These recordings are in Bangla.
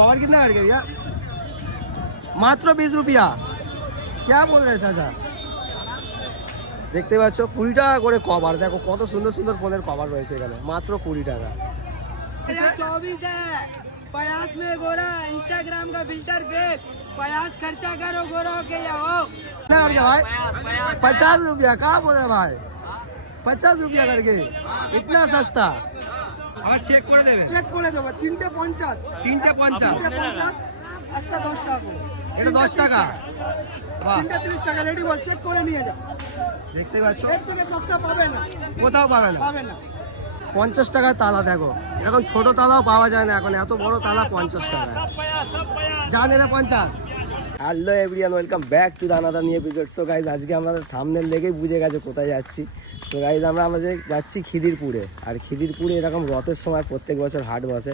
कवर कितना कर गया भैया? মাত্র 20 रुपया। क्या बोल रहे चाचा? দেখতে পাচ্ছ 20 টাকা করে কভার। দেখো কত সুন্দর সুন্দর ফোনের কভার রয়েছে এখানে, মাত্র 20 টাকা। 24 है 50 में गोरा इंस्टाग्राम का फिल्टर फेक 50 खर्चा करो गोरा के आओ कितना करके भाई? 50 रुपया। कहाँ बोले भाई? 50 रुपया करके, इतना सस्ता। আবার চেক করে দেবে? চেক করে দেব। 3টে 50 3টে 50 একটা 10 টাকা করে। এটা 10 টাকা। বাহ, 3টে 30 টাকা রেডি বল, চেক করে নিয়ে যাও। দেখতে পাচ্ছ এর থেকে সস্তা পাবে না, কোথাও পাবে না। পাবে না। 50 টাকায় তালা। দেখো এখন ছোট তালাও পাওয়া যায় না, এখন এত বড় তালা 50 টাকা। যা নেবে 50। Hello everyone, welcome back to another new episode. So guys, আজকে আমাদের থাম্বনেল দেখেই বুঝে গেছে কোথায় যাচ্ছি। তো গাইজ, আমাদের যাচ্ছি খিদিরপুরে। আর খিদিরপুরে এরকম রথের সময় প্রত্যেক বছর হাট বসে।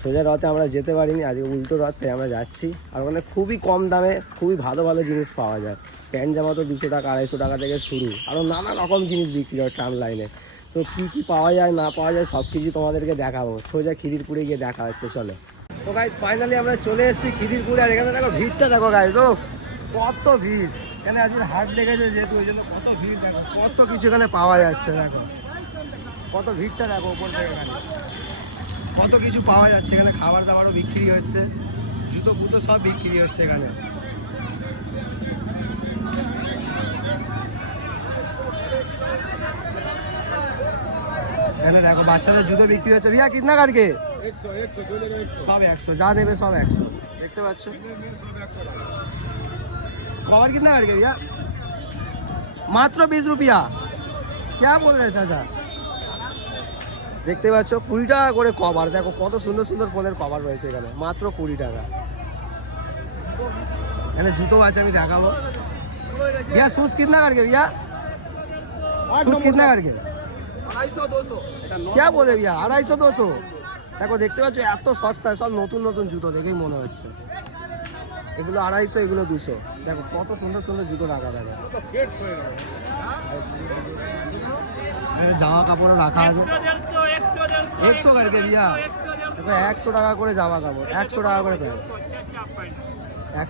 সোজা রথে আমরা যেতে পারিনি, আজকে উল্টো রথে আমরা যাচ্ছি। আর ওখানে খুবই কম দামে খুবই ভালো ভালো জিনিস পাওয়া যায়। প্যান্ট জামা তো 200 টাকা 250 টাকা থেকে শুরু, আরও নানা রকম জিনিস বিক্রি হয় ট্রাম লাইনে। তো কী কী পাওয়া যায় না পাওয়া যায় সব কিছু তোমাদেরকে দেখাবো। সোজা খিদিরপুরে গিয়ে দেখা হচ্ছে, চলে। তো গাইজ, ফাইনালি আমরা চলে এসেছি খিদিরপুরে। আর এখানে দেখো ভিড়টা দেখো গাইজ, ও কত ভিড়। এখানে আজকে হাট লেগেছে যেহেতু, ওই জন্য কত ভিড়। দেখো কত কিছু এখানে পাওয়া যাচ্ছে। দেখো কত ভিড়টা দেখো ওপর থেকে, এখানে কত কিছু পাওয়া যাচ্ছে। এখানে খাবার দাবারও বিক্রি হচ্ছে, জুতো ফুতো সব বিক্রি হচ্ছে এখানে। এখানে দেখো বাচ্চাদের জুতো বিক্রি হচ্ছে। ভैया कितना करके? 100 সব 100, যা নেবে সব 100। দেখতে পাচ্ছ कवर कितना करके भैया? মাত্র 20 रुपया। क्या बोल रहे चाचा? দেখতে পাচ্ছ 20 টাকা করে কভার। দেখো কত সুন্দর সুন্দর ফোনের কভার রয়েছে এখানে, মাত্র 20 টাকা। এখানে জুতো আছে, আমি দেখাবো। भैया शूज कितना करके भैया? शूज कितना करके? 250 200। क्या बोले भैया? 250 200। দেখো দেখতে পাচ্ছ এত সস্তায় সব নতুন নতুন জুতো, দেখেই মনে হচ্ছে। এগুলো 250, এগুলো 200। দেখো কত সুন্দর সুন্দর জুতো রাখা। দেখো জামা কাপড়ও রাখা আছে। 100 करके भैया। দেখো 100 টাকা করে জামা কাপড়, 100 টাকা করে প্যান্ট,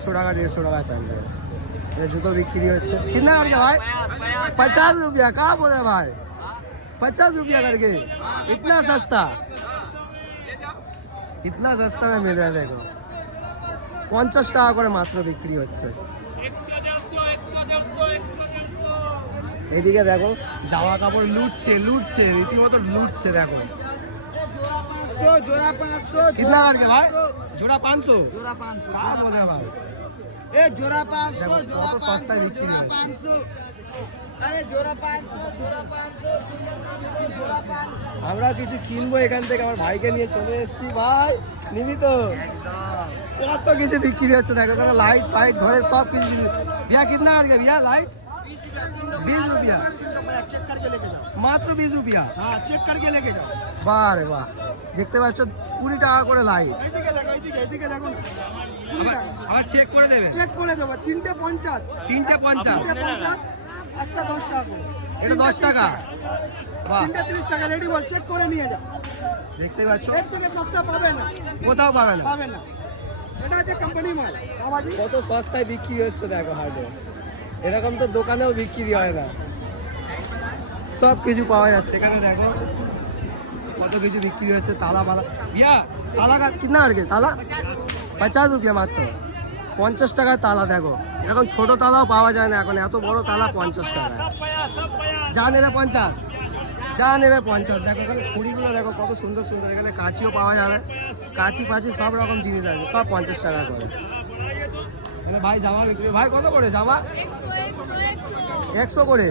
100 টাকা 150 টাকায় প্যান্ট। দেখো জুতো বিক্রি হচ্ছে। कितना करके भाई? 50 रुपया। कहाँ बोले भाई? 50 रुपया करके, इतना सस्ता। इतना सस्ता में मिल रहा है। देखो 50 টাকা করে মাত্র বিক্রি হচ্ছে। এদিকে দেখো জামা কাপড় লুটছে লুটছে, রীতিমতো লুটছে। দেখো जोड़ा 500 कितना करके भाई? जोड़ा 500। जोड़ा 500। कहाँ बोले भाई? ए जोड़ा 500 देखो जोड़ा কত সস্তায় বিক্রি जोड़ा হচ্ছে। 500। अरे जोड़ा 500 जोड़ा 500 जोड़ा 500। আমরা কিছু কিনবো এখান থেকে, আমার ভাইকে নিয়ে চলে এসেছি। ভাই নিবি তো? কত কিছু বিক্রি হচ্ছে। দেখো এখানে লাইট ফাইট ঘরে সব কিছু। भैया कितना करके भैया लाइट? 20 रुपया। चेक करके लेके जाओ। মাত্র 20 रुपया। हाँ चेक करके लेके जाओ। বাহ রে বাহ, দেখতে পাচ্ছ 20 টাকা করে লাইট। এইদিকে দেখো এইদিকে দেখো 20 টাকা। আবার চেক করে দেবে? চেক করে দেব। 3টে 50 3টে 50 একটা 10 টাকা করে। এটা 10 টাকা। বাহ, 3টে 30 টাকা রেডি বল, চেক করে নিয়ে যাও। দেখতে পাচ্ছ এর থেকে সস্তা পাবে না, কোথাও পাবে না। পাবে না। এটা হচ্ছে কোম্পানি মাল বাবাজি। কত সস্তায় বিক্রি হচ্ছে দেখো হাটে, এরকম তো দোকানেও বিক্রি হয় না। সব কিছু পাওয়া যাচ্ছে এখানে। দেখো কত কিছু বিক্রি হচ্ছে। তালা বালা। भैया তালা কিনা আর কি? তালা 50 रुपया মাত্র। 50 টাকায় তালা। দেখো এখন ছোট তালাও পাওয়া যায় না, এখন এত বড় তালা 50 টাকা। যা নেবে 50, যা নেবে 50। দেখো এখানে ছুরিগুলো দেখো কত সুন্দর সুন্দর। এখানে কাঁচিও পাওয়া যাবে, কাঁচি ফাঁচি সব রকম জিনিস আছে, সব 50 টাকা করে। মানে ভাই জামা বিক্রি। ভাই কত করে জামা? 100 করে।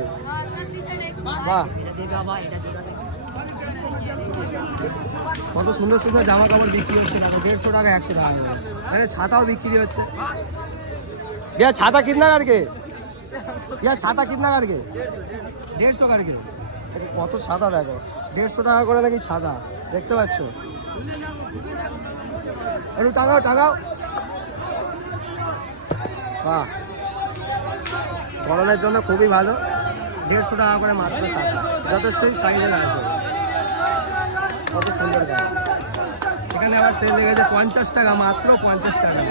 বাহ, কত সুন্দর সুন্দর জামা কাপড় বিক্রি হচ্ছে। দেখো 150 টাকা 100 টাকা। এখানে ছাতাও বিক্রি হচ্ছে। भैया छाता कितना करके? भैया छाता कितना करके? 150 करके। থেকে কত ছাতা দেখো, 150 টাকা করে নাকি ছাতা, দেখতে পাচ্ছ। একটু টাকাও টাকাও, বাহ, গরমের জন্য খুবই ভালো। 150 টাকা করে মাত্র ছাতা, যথেষ্টই সাইজের আছে, কত সুন্দর গাছ। এখানে আবার সেল লেগেছে 50 টাকা, মাত্র 50 টাকা,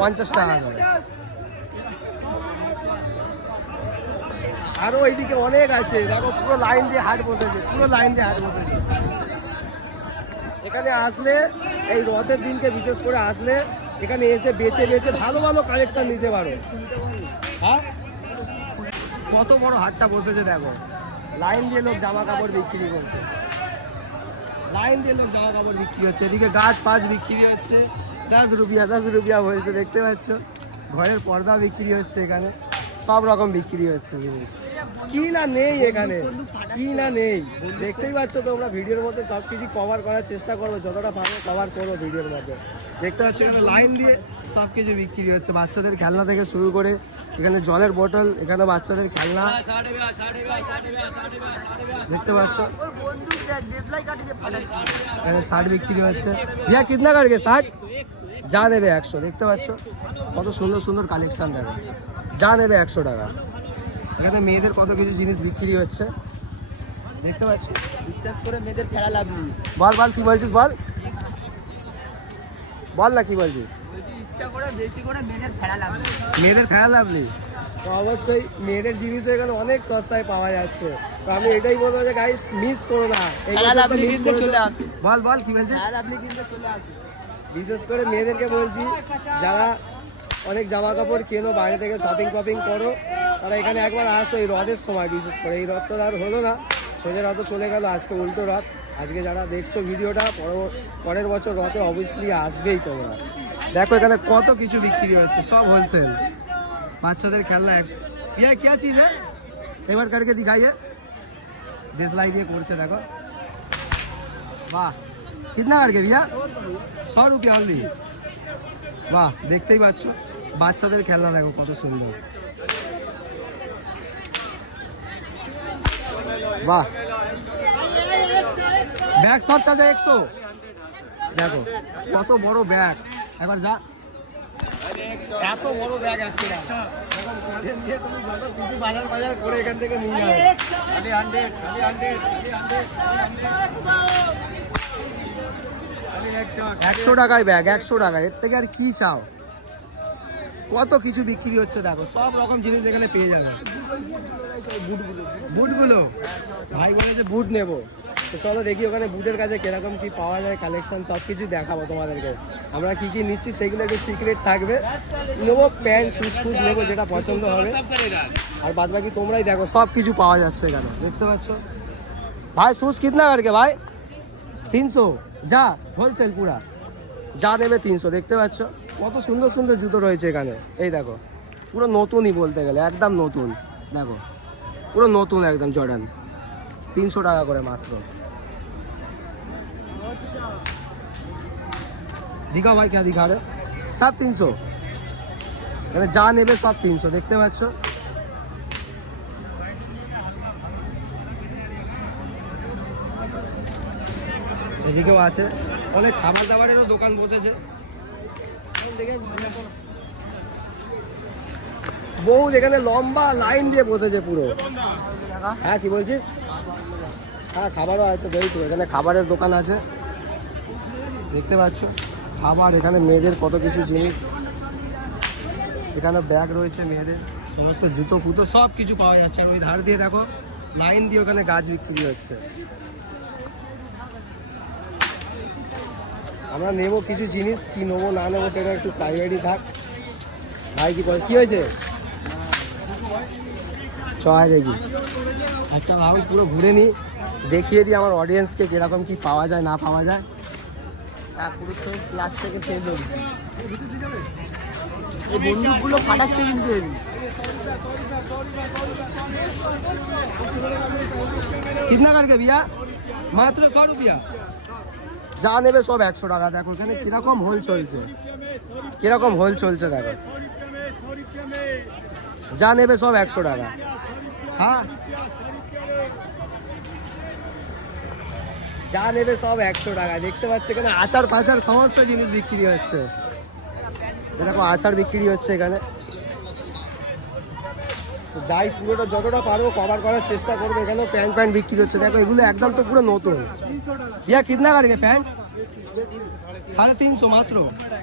50 টাকা করে। আরো এইদিকে অনেক আছে দেখো, পুরো লাইন দিয়ে হাট বসেছে, পুরো লাইন দিয়ে হাট বসেছে। এখানে আসলে এই রথের দিনকে বিশেষ করে আসলে এখানে এসে বেছে বেছে ভালো ভালো কালেকশন নিতে পারো। হ্যাঁ, কত বড় হাটটা বসেছে দেখো, লাইন দিয়ে লোক জামা কাপড় বিক্রি করছে, লাইন দিয়ে লোক জামা কাপড় বিক্রি হচ্ছে। এদিকে গাছ ফাছ বিক্রি হচ্ছে, 10 রুপিয়া বলছে, দেখতে পাচ্ছ। ঘরের পর্দা বিক্রি হচ্ছে, এখানে সব রকম বিক্রি হচ্ছে জিনিস, কি না নেই এখানে, কি না নেই, দেখতেই পাচ্ছ তোমরা। ভিডিওর মধ্যে সব কিছু কভার করার চেষ্টা করবো, যতটা পারবো কভার করবো ভিডিওর মধ্যে। দেখতে পাচ্ছ এখানে লাইন দিয়ে সব কিছু বিক্রি হচ্ছে, বাচ্চাদের খেলনা থেকে শুরু করে এখানে জলের বোতল, এখানে বাচ্চাদের খেলনা দেখতে পাচ্ছ। এখানে শার্ট বিক্রি হচ্ছে, ইয়া কিতনা কাটকে শার্ট, যা নেবে 100, দেখতে পাচ্ছ কত সুন্দর সুন্দর কালেকশন দেখো, যা নেবে 100 টাকা। এখানে মেয়েদের কত কিছু জিনিস বিক্রি হচ্ছে, দেখতে পাচ্ছ। বিশ্বাস করে মেয়েদের ফেরা লাভ নেই। বল বল কি বলছিস, বল বল না কি বলছিস। বলছি ইচ্ছা করে বেশি করে মেয়েদের ফেরা লাভ নেই। মেয়েদের ফেরা লাভলি, তো অবশ্যই মেয়েদের জিনিস এখানে অনেক সস্তায় পাওয়া যাচ্ছে। তো আমি এটাই বলবো যে গাইস মিস করো না, এই ফেরা বছরটা লাভলি miss কিনতে করেছো। চলে আসো। বল বল কি বলছিস। ফেরা লাভলি কিনতে চলে আসো। বিশেষ করে মেয়েদেরকে বলছি, যারা অনেক জামা কাপড় কেনো, বাইরে থেকে শপিং ফপিং করো, তারা এখানে একবার আসো এই রথের সময়। বিশেষ করে এই রথ তো আর হলো না, সোজা রথ চলে গেল, আজকে উল্টো রথ। আজকে যারা দেখছো ভিডিওটা, পরের বছর রথে অবভিয়াসলি আসবেই তোমরা। দেখো এখানে কত কিছু বিক্রি হচ্ছে, সব হোলসেল, বাচ্চাদের খেলনা। ইয়া क्या चीज है, এবার करके दिखाइए। देसलाई দিয়ে করছে দেখো, বাহ, कितना करके भैया, 100 रुपया অনলি, বাহ, দেখতেই পাচ্ছ বাচ্চাদের খেলনা দেখো কত সুন্দর, বাহ। ব্যাগ সব চার্জ 100, দেখো কত বড় ব্যাগ, একবার যা, এত বড় ব্যাগ 100 টাকা। এখন পরে নিয়ে তুমি যত কিছু বাজার বাজার করে এখান থেকে নিয়ে যাবে, খালি 100, খালি 100, খালি 100 টাকায় ব্যাগ, 100 টাকা, এর থেকে আর কি চাও। কত কিছু বিক্রি হচ্ছে দেখো, সব রকম জিনিস এখানে পেয়ে যাবে। বুটগুলো ভাই বলেছে বুট নেবো, তো চলো দেখি ওখানে বুটের কাছে কিরকম কি পাওয়া যায়, কালেকশন সব কিছু দেখাবো তোমাদেরকে। আমরা কি কি নিচ্ছি সেগুলো একটু সিক্রেট থাকবে। নেবো প্যান্ট, শুজ ফুজ নেবো, যেটা পছন্দ হবে। আর বাদ বাকি তোমরাই দেখো, সব কিছু পাওয়া যাচ্ছে এখানে, দেখতে পাচ্ছ। ভাই শুজ কিতনা করকে ভাই, 300, যা হোলসেল পুরা, যা নেবে 300, দেখতে পাচ্ছ কত সুন্দর সুন্দর জুতো রয়েছে এখানে। এই দেখো পুরো নতুনই বলতে গেলে, একদম নতুন, দেখো পুরো নতুন একদম জর্ডান, 300 টাকা করে মাত্র। दिखाओ भाई क्या दिखा रहे हो, सब 300, মানে যা নেবে সব 300, দেখতে পাচ্ছ। এদিকেও আছে অনেক খাবার দাবারেরও দোকান বসেছে, বহু এখানে লম্বা লাইন দিয়ে বসেছে পুরো। হ্যাঁ কি বলছিস, হ্যাঁ খাবারও আছে, দই তো এখানে খাবারের দোকান আছে, দেখতে পাচ্ছ খাবার। এখানে মেয়েদের কত কিছু জিনিস, এখানে ব্যাগ রয়েছে মেয়েদের, সমস্ত জুতো ফুতো সব কিছু পাওয়া যাচ্ছে। আর ওই ধার দিয়ে দেখো লাইন দিয়ে ওখানে গাছ বিক্রি হচ্ছে। আমরা নেবো কিছু জিনিস, কি নেবো না নেবো সেটা একটু প্রাইভেটই থাক। ভাই কি কি হয়েছে, চয় দেখি একটা রাউন্ড পুরো ঘুরে নিই, দেখিয়ে দিই আমার অডিয়েন্সকে কিরকম কি পাওয়া যায় না পাওয়া যায়। পুরো শেষ, লাস্ট থেকে শেষ হবে। এই বন্দুকগুলো ফাটাচ্ছে কিন্তু হেভি। कितना करके भैया, মাত্র 100 রুপিয়া, যা নেবে সব 100 টাকা। দেখো এখানে কিরকম হোল চলছে, কিরকম হোল চলছে দেখো, যা নেবে সব 100 টাকা। হ্যাঁ যা নেবে সব 100 টাকা। দেখতে পাচ্ছ এখানে আচার পাচার সমস্ত জিনিস বিক্রি হচ্ছে। দেখো আচার বিক্রি হচ্ছে এখানে। তো যাই পুরোটা যতটা পারবো কভার করার চেষ্টা করবো। এখানেও প্যান্ট প্যান্ট বিক্রি হচ্ছে। দেখো এগুলো একদম তো পুরো নতুন। ইয়া কিতনা কাটবে প্যান্ট? 350 মাত্র।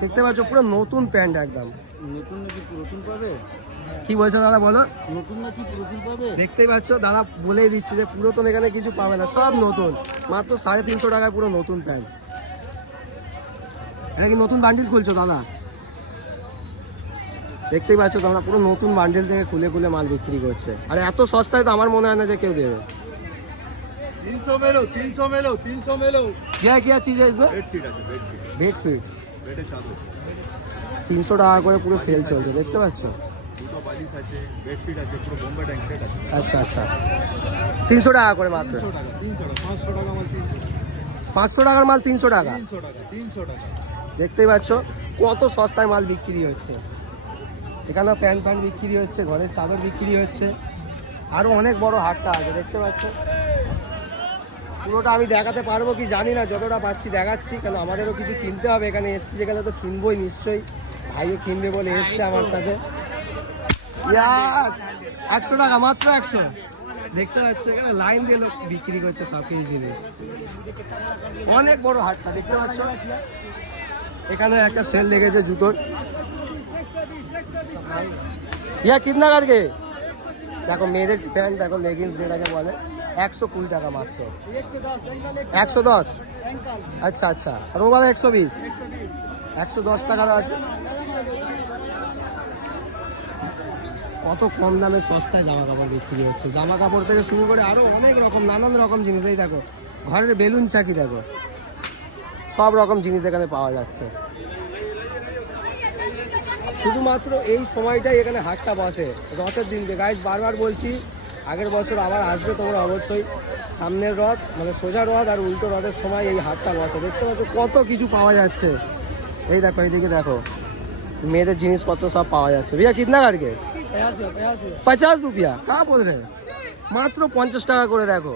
দেখতে পাচ্ছ পুরো নতুন প্যান্ট একদম। নতুন নাকি পুরাতন পাবে? কি বলছো দাদা বলো? নতুন নাকি পুরাতন পাবে? দেখতেই পাচ্ছ দাদা বলেই দিচ্ছে যে পুরাতন এখানে কিছু পাবে না, সব নতুন। মাত্র 350 টাকায় পুরো নতুন প্যান্ট। এটা কি নতুন বান্ডিল খুলছো দাদা? দেখতেই পাচ্ছ তোমরা পুরো নতুন বান্ডিল থেকে খুলে খুলে মাল বিক্রি করছে। আর এত সস্তায় তো আমার মনে হয় না যে কেউ দেবে। 300 মেলো 300 মেলো 300 মেলো। क्या क्या चीज़ है इसमें? বেডশিট আছে বেডশিট। বেডশিট বেডের চাদর 300 টাকা করে পুরো সেল চলছে, দেখতে পাচ্ছ? দুটো বালিশ আছে, বেডশিট আছে, পুরো বোম্বে ট্যাঙ্কেট আছে। আচ্ছা আচ্ছা 300 টাকা করে মাত্র। 300 টাকা 300 টাকা 500 টাকা মাল 300 500 টাকার মাল 300 টাকা। 300 টাকা 300 টাকা। দেখতেই পাচ্ছ কত সস্তায় মাল বিক্রি হচ্ছে। এখানে প্যান্ট প্যান্ট বিক্রি হচ্ছে, ঘরের চাদর বিক্রি হচ্ছে। আরও অনেক বড় হাটটা আছে, দেখতে পাচ্ছ। পুরোটা আমি দেখাতে পারবো কি জানি না, যতটা পাচ্ছি দেখাচ্ছি। কেন আমাদেরও কিছু কিনতে হবে, এখানে এসছি যেখানে তো কিনবোই নিশ্চয়ই। ভাইও কিনবে বলে এসছে আমার সাথে। 100 টাকা মাত্র 100। দেখতে পাচ্ছ এখানে লাইন দিয়ে লোক বিক্রি করছে সব কিছু জিনিস। অনেক বড় হাটটা, দেখতে পাচ্ছ। এখানে একটা সেল লেগেছে জুতোর। ইয়া কিতনা কাটকে? দেখো মেয়েদের প্যান্ট, দেখো লেগিংস যেটাকে বলে, 120 টাকা মাত্র। 110? আচ্ছা আচ্ছা। আর ও বলে 120? 110 টাকার আছে। কত কম দামে সস্তায় জামা কাপড় বিক্রি হচ্ছে। জামা কাপড় থেকে শুরু করে আরো অনেক রকম নানান রকম জিনিস। এই দেখো ঘরের বেলুন চাকি, দেখো সব রকম জিনিস এখানে পাওয়া যাচ্ছে। শুধুমাত্র এই সময়টাই এখানে হাটটা বসে, রথের দিনকে। গাইস বারবার বলছি, আগের বছর আবার আসবে তোমরা অবশ্যই। সামনের রথ মানে সোজা রথ আর উল্টো রথের সময় এই হাটটা বসে। দেখতে পাচ্ছ কত কিছু পাওয়া যাচ্ছে। এই দেখো এইদিকে দেখো মেয়েদের জিনিসপত্র সব পাওয়া যাচ্ছে। भैया कितना কাটকে? 50 रुपया। कहाँ बोल रहे हैं? मात्र 50 টাকা করে। দেখো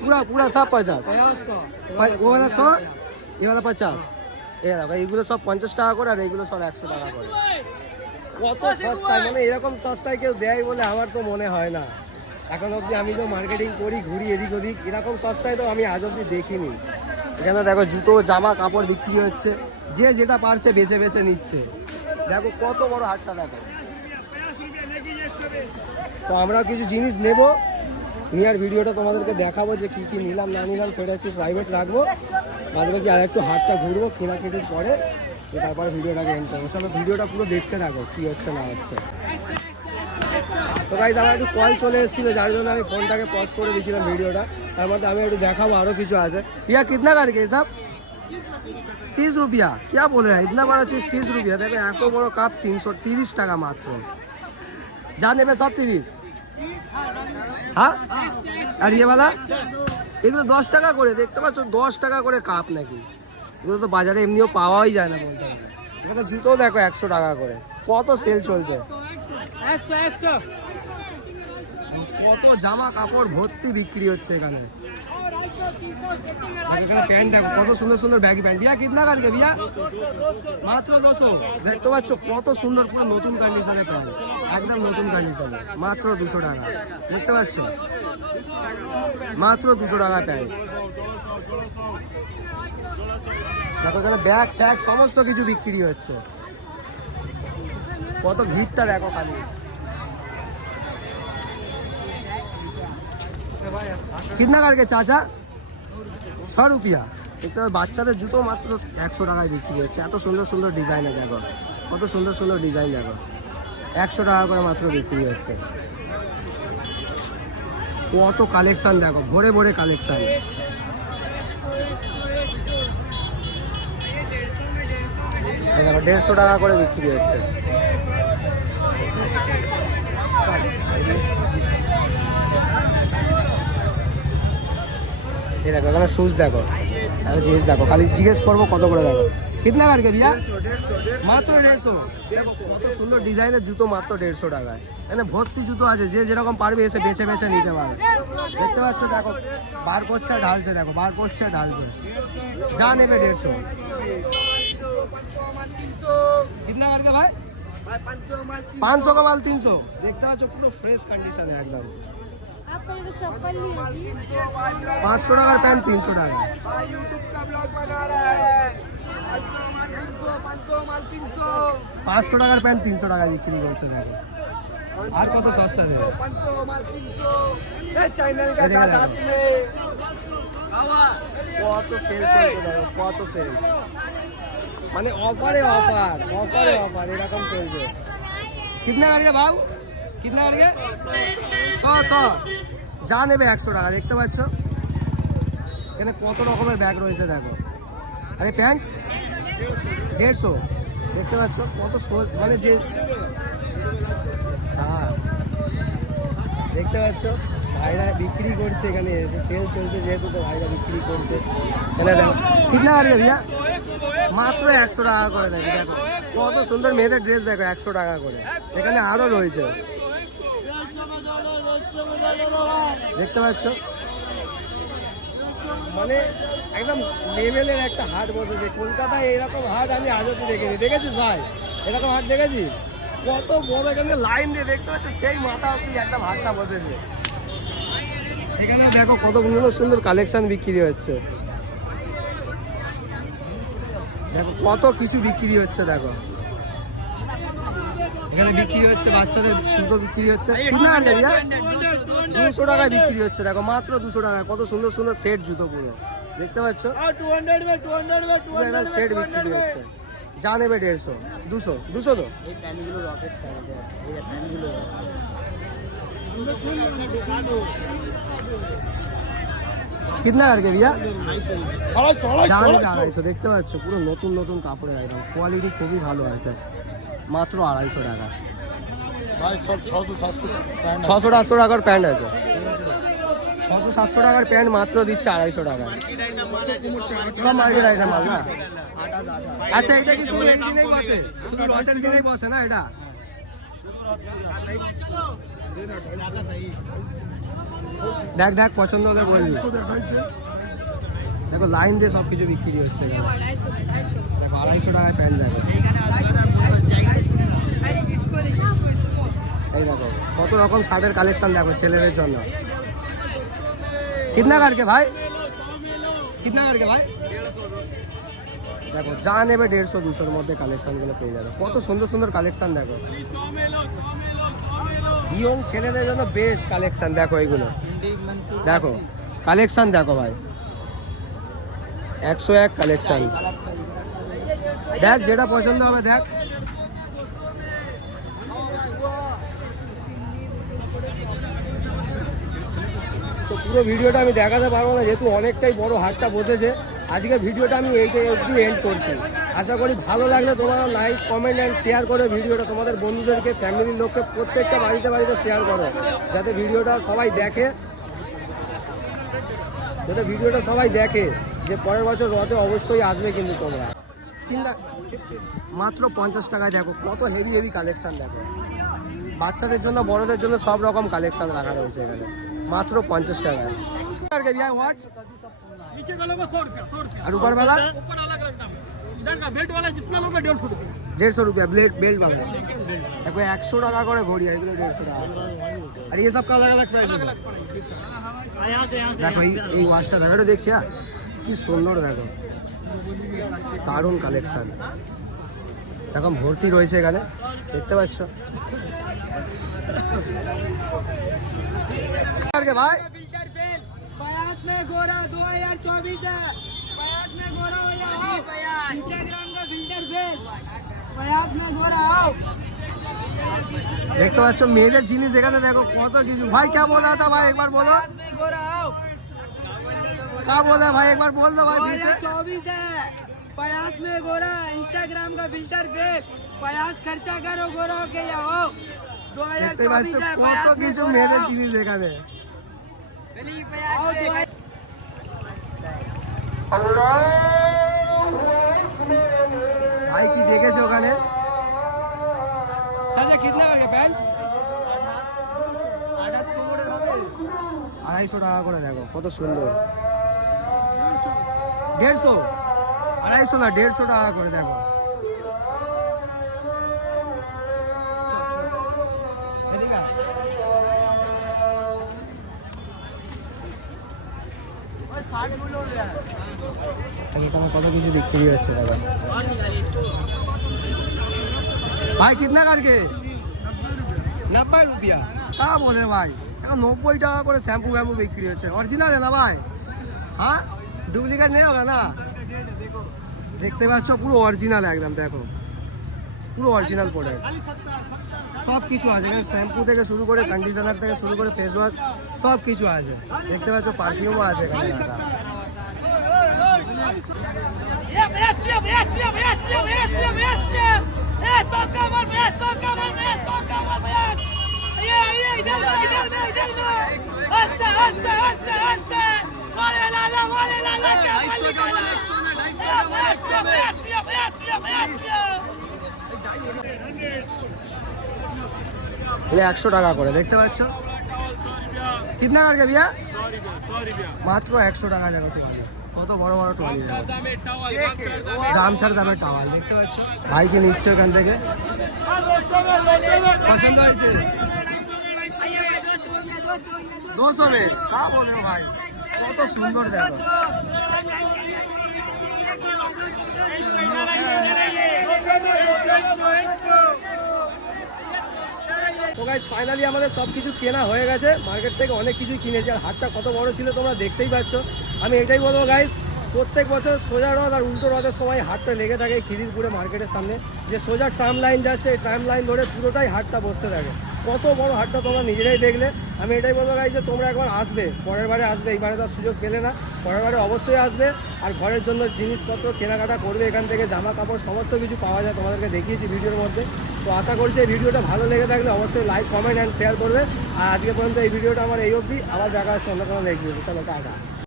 पूरा पूरा सब 50। वो वाला 100, ये वाला 50। এ দেখো এইগুলো সব 50 টাকা করে, আর এইগুলো সব 100 টাকা করে। কত সস্তায়, মানে এরকম সস্তায় কেউ দেয় বলে আমার তো মনে হয় না। এখন অবধি আমি তো মার্কেটিং করি, ঘুরি এদিক ওদিক, এরকম সস্তায় তো আমি আজ অবধি দেখিনি। এখানে দেখো জুতো জামা কাপড় বিক্রি হচ্ছে, যে যেটা পারছে বেছে বেছে নিচ্ছে। দেখো কত বড় হাটটা দেখো। তো আমরা কিছু জিনিস নেব, নেওয়ার ভিডিওটা তোমাদেরকে দেখাবো যে কী কী নিলাম না নিলাম, সেটা একটু প্রাইভেট রাখবো। বাদ বাকি আর একটু হাটটা ঘুরবো কেনাকাটির পরে, তারপরে ভিডিওটাকে এন্ড করবো। তবে ভিডিওটা পুরো দেখতে থাকো কী হচ্ছে না হচ্ছে। তো গাইস আমার একটু কল চলে এসেছিলো, যার জন্য আমি ফোনটাকে পজ করে দিয়েছিলাম ভিডিওটা। তার মধ্যে আমি একটু দেখাবো আরও কিছু আছে। भैया कितना কাটকে সব? 30 रुपया। क्या बोल रहे हैं, इतना बड़ा चीज 30 रुपया। देखो এত বড় কাপ 330 টাকা মাত্র। যা নেবে সব 30। হ্যাঁ আর ইয়ে वाला এগুলো 10 টাকা করে। দেখতে পাচ্ছ 10 টাকা করে কাপ নাকি। এগুলো তো বাজারে এমনিও পাওয়াই যায় না বলতে গেলে। এখানে জুতো দেখো 100 টাকা করে। কত সেল চলছে, 100 কত জামা কাপড় ভর্তি বিক্রি হচ্ছে এখানে। এখানে প্যান্ট দেখো কত সুন্দর সুন্দর ব্যাগি প্যান্ট। भैया कितना কাটকে भैया? মাত্র 200। দেখতে পাচ্ছ কত সুন্দর পুরো নতুন কন্ডিশনের প্যান্ট, একদম নতুন কন্ডিশনে, মাত্র 200 টাকা। দেখতে পাচ্ছ মাত্র 200 টাকা প্যান্ট। দেখো এখানে ব্যাগ ট্যাগ সমস্ত কিছু বিক্রি হচ্ছে। কত ভিড়টা দেখো খালি। कितना কাটকে চাচা? 100 रुपया। দেখতে বাচ্চাদের জুতো মাত্র 100 টাকায় বিক্রি হচ্ছে। এত সুন্দর সুন্দর ডিজাইনে দেখো, কত সুন্দর সুন্দর ডিজাইন দেখো। 100 টাকা করে মাত্র বিক্রি হচ্ছে। কত কালেকশন দেখো, ভরে ভরে কালেকশন। দেখো 150 টাকা করে বিক্রি হচ্ছে। এই দেখো এখানে শুজ দেখো, জিনিস দেখো, খালি জিজ্ঞেস করবো কত করে। দেখো कितना करके भैया মাত্র 150 দেখো কত সুন্দর ডিজাইনের জুতো মাত্র 150 টাকায় এখানে ভর্তি জুতো আছে যে যেরকম পারবে এসে বেছে বেছে নিতে পারে দেখতে পাচ্ছ দেখো বার করছে ঢালছে দেখো বার করছে ঢালছে যা নেবে 150 कितना करके भाई 500 का माल 300 देखते पाচ্ছ পুরো ফ্রেশ কন্ডিশনে একদম आपको ये चप्पल ली 500 টাকার প্যান্ট 300 টাকা यूट्यूब का ब्लॉग बना रहा है 500 माल 300 500 টাকার প্যান্ট 300 টাকা বিক্রি করছে দেখো আর কত সস্তা দেবে 500 माल 300 ये चैनल का देखा साथ जाएगा। में কত সেল চলছে দেখো কত সেল মানে অফারে অফার এরকম চলছে कितना करके बाबू कितना करके 100 যা নেবে 100 টাকা দেখতে পাচ্ছ এখানে কত রকমের ব্যাগ রয়েছে দেখো আরে প্যান্ট 150 দেখতে পাচ্ছ কত মানে যে হ্যাঁ দেখতে পাচ্ছ ভাইরা বিক্রি করছে এখানে এসে সেল চলছে যেহেতু তো ভাইরা বিক্রি করছে এখানে দেখো কিতনা করবে भैया মাত্র 100 টাকা করে দেখো দেখো কত সুন্দর মেয়েদের ড্রেস দেখো 100 টাকা করে এখানে আরো রয়েছে দেখতে পাচ্ছ মানে একদম লেভেলের একটা হাট বসেছে কলকাতায় এরকম হাট আমি আজও তো দেখিনি দেখেছিস ভাই এরকম হাট দেখেছিস কত বড় এখানে লাইন দিয়ে দেখতে পাচ্ছ সেই মাথা অব্দি একটা হাটটা বসেছে এখানে দেখো কত সুন্দর সুন্দর কালেকশন বিক্রি হচ্ছে দেখো কত কিছু বিক্রি হচ্ছে দেখো এখানে বিক্রি হচ্ছে বাচ্চাদের সুতো বিক্রি হচ্ছে কিনা আনলে ভैया 200 টাকায় বিক্রি হচ্ছে দেখো মাত্র 200 টাকায় কত সুন্দর সুন্দর সেট জুতো পুরো দেখতে পাচ্ছ 200 में 200 সেট বিক্রি হচ্ছে যা নেবে 150 200 তো এই ফ্যানগুলো রকেট ফ্যান এই ফ্যানগুলো कितना करके भैया 250 দেখতে পাচ্ছ পুরো নতুন নতুন কাপড়ের আইটেম কোয়ালিটি খুবই ভালো আছে মাত্র 250 টাকা भाई सब 600 700 600 টাকার প্যান্ট আছে 600-700 টাকার প্যান্ট মাত্র দিচ্ছে 250 টাকা সব মার্কেট আইটেম মাল না আচ্ছা এটা কি শুধু এই দিনেই বসে শুধু রথের দিনেই বসে না এটা দেখ দেখ পছন্দ হলে বলবি দেখো লাইন দিয়ে সব কিছু বিক্রি হচ্ছে এখানে। দেখো 250 টাকায় প্যান্ট দেখো এই দেখো কত রকম শার্টের কালেকশন দেখো ছেলেদের জন্য कितना करके भाई कितना करके भाई দেখো যা নেবে 150-200 এর মধ্যে কালেকশন গুলো পেয়ে যাবে কত সুন্দর সুন্দর কালেকশন দেখো ইয়ং ছেলেদের জন্য বেস্ট কালেকশন দেখো এইগুলো দেখো কালেকশন দেখো ভাই 101 কালেকশন দেখ যেটা পছন্দ হবে দেখ তো পুরো ভিডিওটা আমি দেখাতে পারবো না যেহেতু অনেকটাই বড় হাটটা বসেছে আজকে ভিডিওটা আমি এইটাই অবধি এন্ড করছি আশা করি ভালো লাগলে তোমরা লাইক কমেন্ট অ্যান্ড শেয়ার করে ভিডিওটা তোমাদের বন্ধুদেরকে ফ্যামিলির লোককে প্রত্যেকটা বাড়িতে বাড়িতে শেয়ার করো যাতে ভিডিওটা সবাই দেখে যে পরের বছর রথে অবশ্যই আসবে কিন্তু তোমরা মাত্র 50 টাকায় দেখো কত হেভি হেভি কালেকশন দেখো বাচ্চাদের জন্য বড়দের জন্য সব রকম কালেকশন রাখা রয়েছে এখানে মাত্র 50 টাকায় नीचे वालों को 100 रुपया और ऊपर वाला ऊपर अलग एकदम इधर का बेल्ट वाला जितना लोगे 150 रुपया 150 रुपया बेल्ट वाला देखो 100 টাকা করে ঘড়ি है এগুলো 150 টাকা আর ये सब का अलग अलग प्राइस है यहाँ से দেখো এই ওয়াচটা দেখো এটা দেখছি কি সুন্দর দেখো দারুণ কালেকশন দেখো ভর্তি রয়েছে এখানে দেখতে পাচ্ছ ভাই पयास में गोरा 2024 है पयास में गोरा हो जाओ इंस्टाग्राम का फिल्टर बेल पयास में गोरा आओ দেখতে পাচ্ছ মেয়েদের জিনিস এখানে দেখো কত কিছু ভাই क्या बोल रहा था भाई एक बार बोलो पयास में गोरा आओ क्या बोल रहा है भाई एक बार बोल दो भाई फिर से 2024 है पयास में गोरा इंस्टाग्राम का फिल्टर बेल पयास खर्चा करो गोरा होके जाओ দেখতে পাচ্ছ 2024 है কত पयास में কিছু गोरा মেয়েদের आओ। জিনিস এখানে गली पयास में ভাই কি দেখেছে ওখানে। চাচা কিতনা করে প্যান্ট? 250 টাকা করে, দেখো কত সুন্দর। 150, 250 না 150 টাকা করে, দেখো। এদিকে আয়। এখানে কত কিছু বিক্রি হচ্ছে, দেখো। ভাই কিতনা করকে? 90 রুপিয়া। তা বলে ভাই, এখন 90 টাকা করে শ্যাম্পু ব্যাম্পু বিক্রি হচ্ছে। অরিজিনাল না ভাই? হ্যাঁ, ডুপ্লিকেট নেই হোগা না? দেখতে পাচ্ছ পুরো অরিজিনাল একদম, দেখো পুরো অরিজিনাল প্রোডাক্ট। সব কিছু আছে এখানে, শ্যাম্পু থেকে শুরু করে কন্ডিশনার থেকে শুরু করে ফেস ওয়াশ সব কিছু আছে। দেখতে পাচ্ছ পারফিউমও আছে এখানে। এটা 100 টাকা করে, দেখতে পাচ্ছ। কিতনা করকে ভैया? 100 रुपया। মাত্র 100 টাকা, দেখো টোয়ালি, কত বড় বড় টোয়ালি, দেখো গামছার দামের টাওয়াল, দেখতে পাচ্ছ। ভাইকে নিচ্ছে ওখান থেকে, পছন্দ হয়েছে? 200 में তা বলবো ভাই, কত সুন্দর, দেখো। তো গাইস ফাইনালি আমাদের সব কিছু কেনা হয়ে গেছে, মার্কেট থেকে অনেক কিছুই কিনেছি। আর হাটটা কত বড় ছিল তোমরা দেখতেই পাচ্ছ। আমি এটাই বলবো গাইস, প্রত্যেক বছর সোজা রথ আর উল্টো রথের সময় হাটটা লেগে থাকে খিদিরপুরে মার্কেটের সামনে। যে সোজা ট্রাম লাইন যাচ্ছে, এই ট্রাম লাইন ধরে পুরোটাই হাটটা বসতে থাকে। কত বড় হাটটা তোমরা নিজেরাই দেখলে। আমি এটাই বলবো গাইস যে তোমরা একবার আসবে, পরের বারে আসবে, এইবারে তার সুযোগ পেলে না, পরের বারে অবশ্যই আসবে। আর ঘরের জন্য জিনিসপত্র কেনাকাটা করবে এখান থেকে, জামা কাপড় সমস্ত কিছু পাওয়া যায়, তোমাদেরকে দেখিয়েছি ভিডিওর মধ্যে। তো আশা করছি এই ভিডিওটা ভালো লেগে থাকলে অবশ্যই লাইক কমেন্ট অ্যান্ড শেয়ার করবে। আর আজকে পর্যন্ত এই ভিডিওটা আমার এই অবধি, আবার দেখা হচ্ছে অন্য কোনো নেক্সট ভিডিও। চলো টাটা।